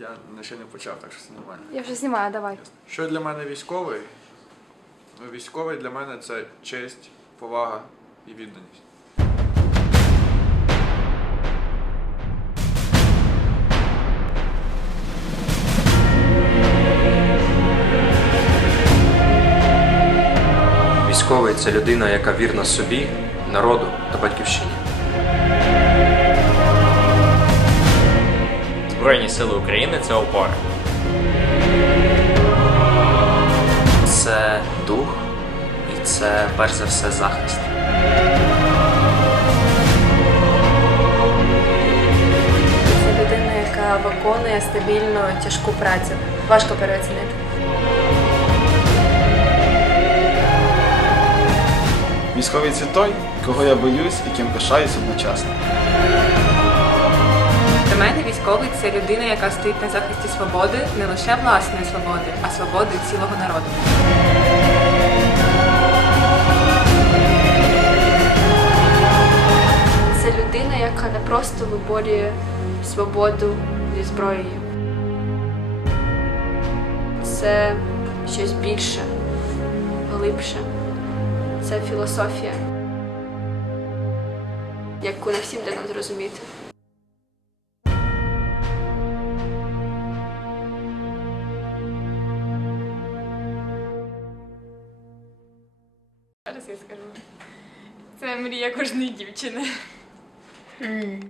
Я не- ще не почав, так що все нормально. Я вже знімаю, давай. Що для мене військовий? Ну, військовий для мене це честь, повага і відданість. Військовий це людина, яка вірна собі, народу та батьківщині. Збройні сили України це опора. Це дух і це перш за все захист. Це людина, яка виконує стабільну тяжку працю. Важко переоцінити. Військовий це той, кого я боюсь і ким пишаюсь одночасно. Для військовий це людина, яка стоїть на захисті свободи, не лише власної свободи, а свободи цілого народу. Це людина, яка не просто виборює свободу зі зброєю. Це щось більше, глибше. Це філософія, яку не всім дано зрозуміти. Зараз я скажу. Це мрія кожної дівчини.